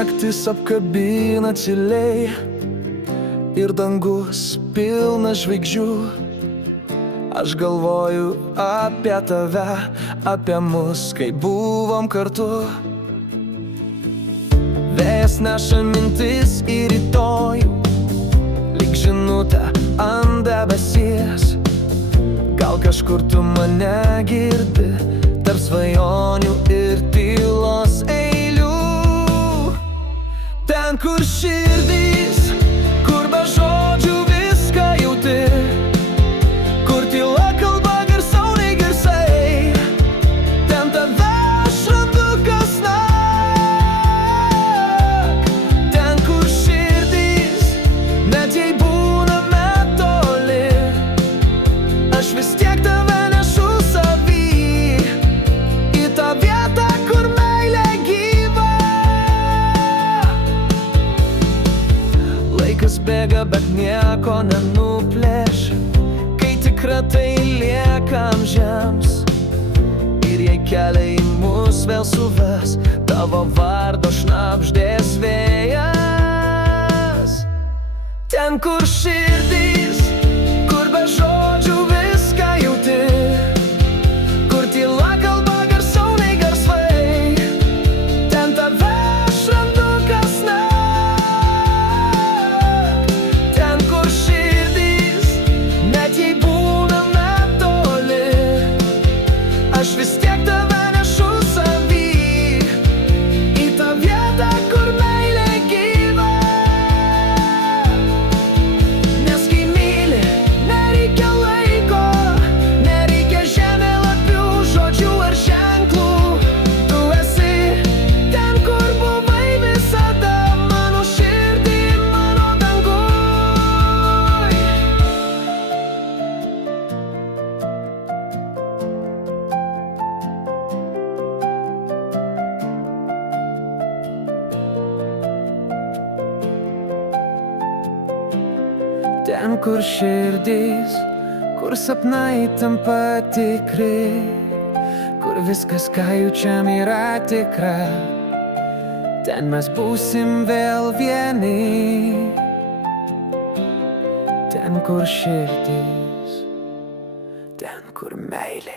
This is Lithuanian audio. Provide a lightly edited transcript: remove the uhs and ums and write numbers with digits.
naktis apkabina tyliai ir dangus pilnas žvaigždžių. Aš galvoju apie tave, apie mus, kai buvom kartu. Vėjas neša mintis į rytojų, lyg žinutę ant debesies. Gal kažkur tu mane girdi, tarp svajonių ir tylos eilių. Ten, kur širdys, kur be žodžių viską jauti, kur tyla kalba garsiau nei garsai, ten tave aš randu kasnakt. Ten, kur širdys, net jei būname toli, aš vis tiek tave nešu savy, į tą vietą, kur meilė gyva. Laikas bėga, bet nieko nenuplėš, kai tikra tai lieka amžiams. Ir jei kelią į mus vėl suves tavo vardo šnabždės vėjas. Ten, kur širdys, kur be žodžių viską jauti, kur tyla kalba garsiau nei garsai, ten tave aš randu kasnakt. Ten, kur širdys, net jei būname toli, aš vis tiek tave nešu savy, į tą vietą, kur meilė gyva. Nes kai myli, nereikia laiko, nereikia žemėlapių, žodžių ar ženklų. Tu esi ten, kur buvai visada, mano širdį, mano danguj. Ten, kur širdys, kur sapnai tampa tikri, kur viskas, ką jaučiam, yra tikra, ten mes būsim vėl vieni. Ten, kur širdys, ten, kur meilė